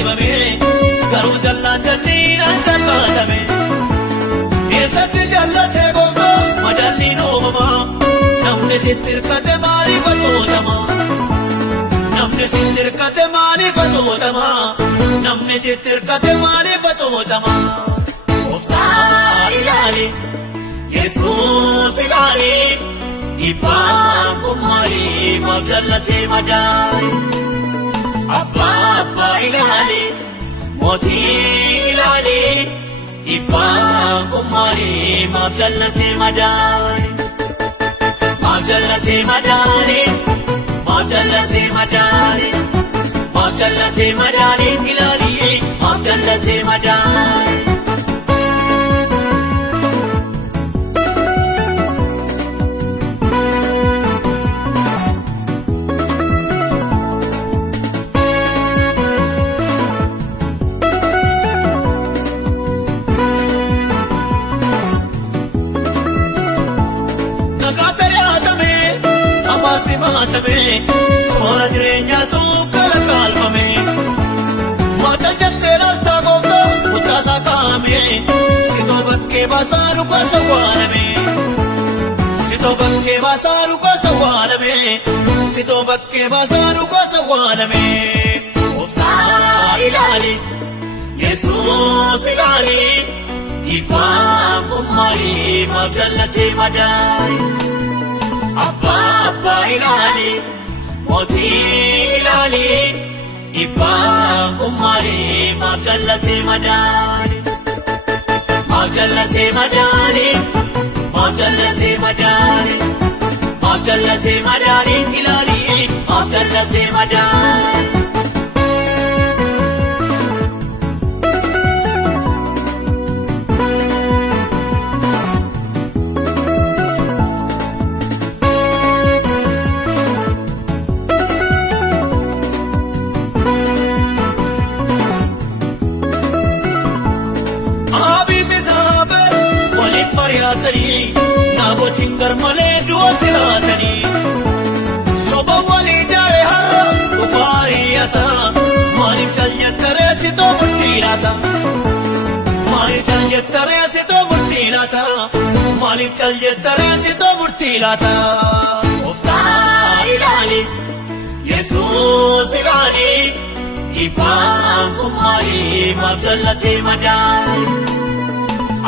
ajjeefame garuu jallatanii naan jallatame eessatti jallatee gooftaa madaalliin uumamaa namni sitti hirkate maaliif atootama namni sitti hirkate maaliif atootama namni sitti hirkate maaliif atootama gooftaa ilaali Yesuus ilaali dhibbaan kun maaliif jallatee madaa'e Abba ilaali mootii ilaali dhibbaan kun maaliif jallatee madaa'e jallatee madaa'e jallatee madaa'e jallatee madaa'e ilaali jallatee madaa'e Simatame, toora jireenyaatu kalaqalfame. Maata jabseera taagofta kutaasa kaame. Sitoo bakkee baasaa dhukaasa waaname. Sitoo bakkee baasaa dhukaasa waaname. Sitoo bakkee baasaa dhukaasa waaname. Gooftaa ilaali, Yesuus ilaali. Dhibbaan kun maaliif jallatee madaa'e? Abba ilaali mootii ilaali dhibbaan kun maaliif jallatee madaa'e jallatee madaa'e jallatee madaa'e jallatee madaa'e ilaali jallatee madaa'e Naabotiin garmalee du'atti laatanii soba walii jaaree har'a dhugaariyyata maaliif jaljettaree sitoo murtii laata maaliif jaljettaree sitoo murtii laata maaliif jaljettaree sitoo murtii laata Gooftaa ilaali Yesuus ilaali dhibbaan kun maaliif jallatee madaa'e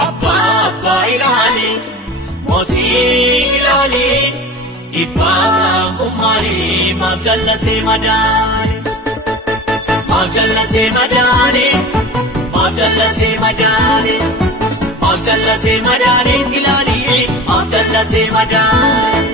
Abba ilaali mootii ilaali dhibbaan kun maaliif jallatee madaa'e jallatee madaa'e jallatee madaa'e jallatee madaa'e ilaali jallatee madaa'e